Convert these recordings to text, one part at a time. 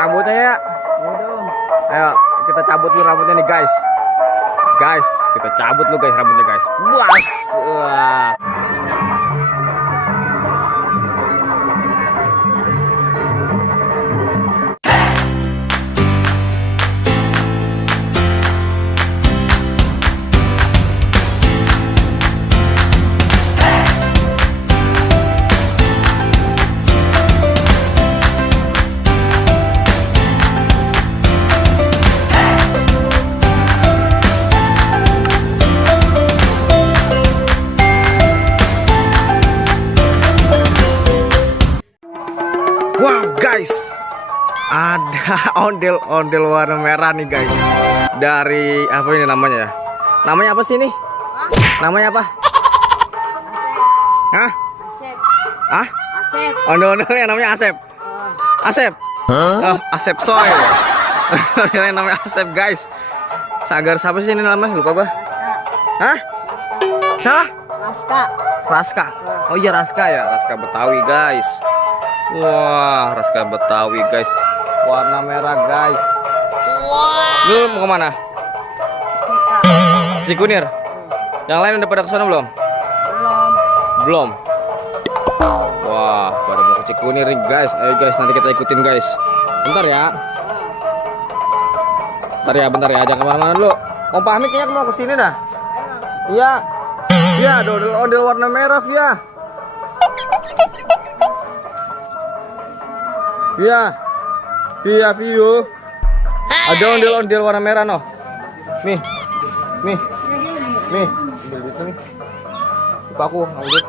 rambutnya ya. Ayo kita cabut dulu rambutnya nih guys. Guys, kita cabut dulu guys rambutnya guys. Buas. Wah. Wow guys, ada ondel-ondel warna merah nih guys. Dari apa ini namanya ya? Namanya apa sih ini? Namanya apa? Hah? Ah? Asep. Ondel-ondelnya namanya Asep. Asep. Oh, Asep Soy. Ondel namanya Asep guys. Sagar siapa sih ini namanya? Lupa gua. Hah? Hah? Raska. Raska. Oh iya Raska ya, Raska Betawi guys. Wah, Raska Betawi guys, warna merah guys. Wow. Lu mau kemana? Cikunir. Yang lain udah pada kesana belum? Belum. Wah, pada mau ke Cikunir nih guys. Ayo guys, nanti kita ikutin guys. Bentar ya. Bentar ya, jangan kemana-mana dulu. Om Fahmi kayaknya mau kesini dah. Iya. Iya, ada ondel warna merah ya. Iya, view. Ada ondel-ondel warna merah noh. Nih. Ambil duit nih. Lupa aku, ngambil duit.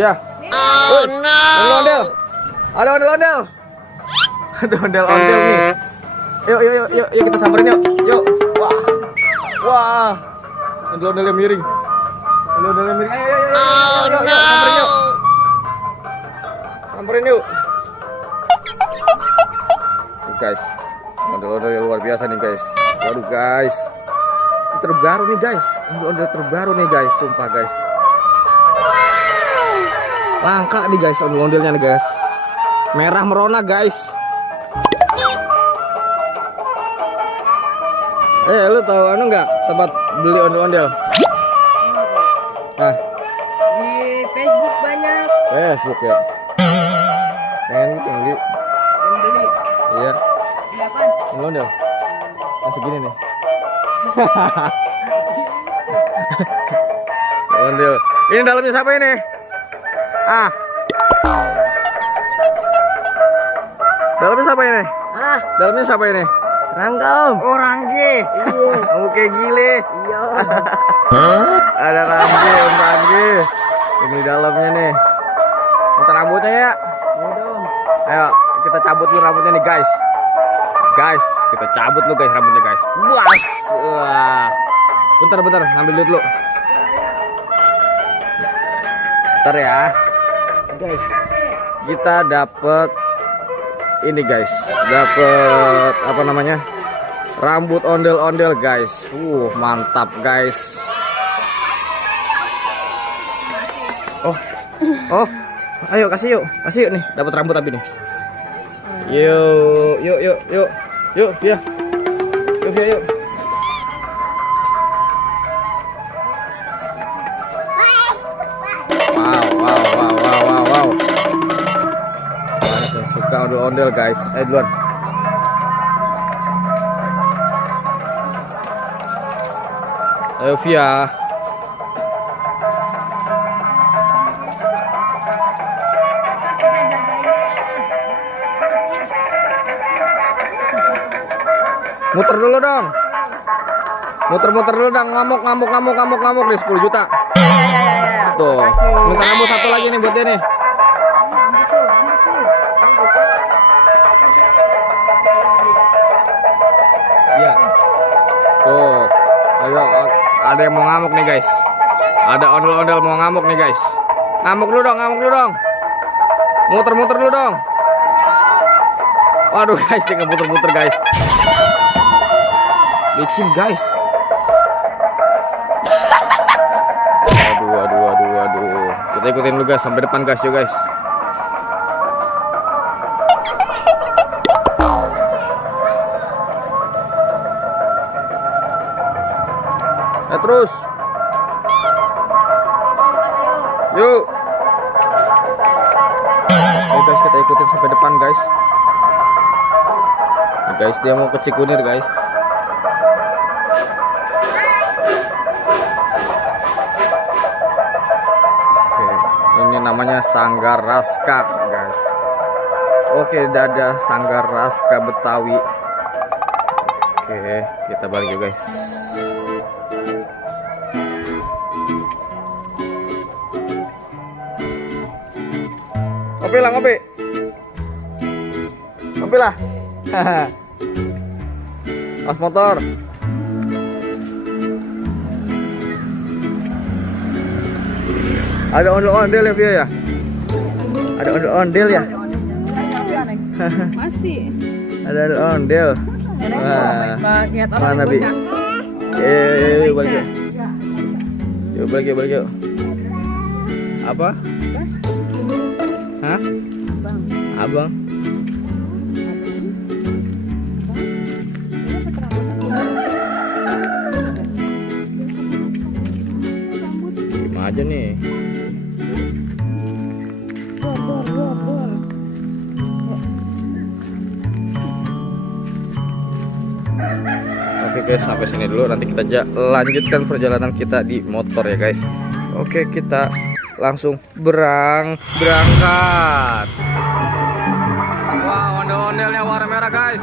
Iya. Oh no. Ondel. Ada ondel-ondel. Ada ondel-ondel nih. Yuk kita samperin yuk. Yuk. Wah. Ondel-ondelnya miring. Ayo, samperin yuk. Samperin yuk. Nih guys, ondel-ondel luar biasa nih guys. Waduh guys, ini terbaru nih guys. Ondel-ondel terbaru nih guys, sumpah guys. Langka nih guys ondel-ondelnya nih guys. Merah merona guys. Lu tahu anu nggak tempat beli ondel-ondel? Nah, Di Facebook banyak. Facebook ya. Tinggi. Yang beli. Iya. Iya kan? Ondel. Masih gini nih. Ondel. Ini dalamnya siapa ini? Dalamnya siapa ini? Dalamnya siapa ini? Ranggam. Oh, Rangge. Iya. Kamu kayak gile. Iya. Ada Rangge, Om Rangge. Ini dalamnya nih. Muter rambutnya ya. Ayo kita cabut dulu rambutnya nih guys. Guys, kita cabut dulu guys rambutnya guys. Buas. Wah. Bentar, ambil duit dulu. Bentar ya. Guys, kita dapet ini guys. Dapet apa namanya? Rambut ondel-ondel guys. Mantap guys. Oh. Ayo kasih yuk nih, dapat rambut tapi nih. Yuk. Via. Yuk. Wow. Banyak yang suka ondel-ondel guys. Ayo duluan. Ayo Via. Muter dulu dong. Muter dulu dong. Ngamuk nih 10 juta. Tuh. Minta rambut satu lagi nih buat dia nih. Iya. Tuh. Ayo, ada yang mau ngamuk nih guys. Ada ondel-ondel mau ngamuk nih guys. Ngamuk dulu dong. Muter dulu dong. Waduh guys, dia muter guys. Licin guys. Aduh. Kita ikutin dulu guys sampai depan guys, yuk guys. Terus. Yuk. Ayo guys, kita ikutin sampai depan guys. Nih guys, dia mau ke Cikunir guys. Oke, ini namanya Sanggar Raska guys. Oke, dada Sanggar Raska Betawi. Oke, kita balik yuk guys. Ngopi lah, ngopi. Ngopi lah. Pas motor. Ada ondel-ondel ya, Via ya? Ada ondel-ondel ya? Masih. Ada ondel. Wah, mana Bi? Balik yuk. Yuk, balik yuk, balik yuk. Apa? Hah? Abang. Gimana aja nih? Oke guys, sampai sini dulu. Nanti kita lanjutkan perjalanan kita di motor ya guys. Oke, kita langsung berangkat. Wah, ondel-ondelnya warna merah guys.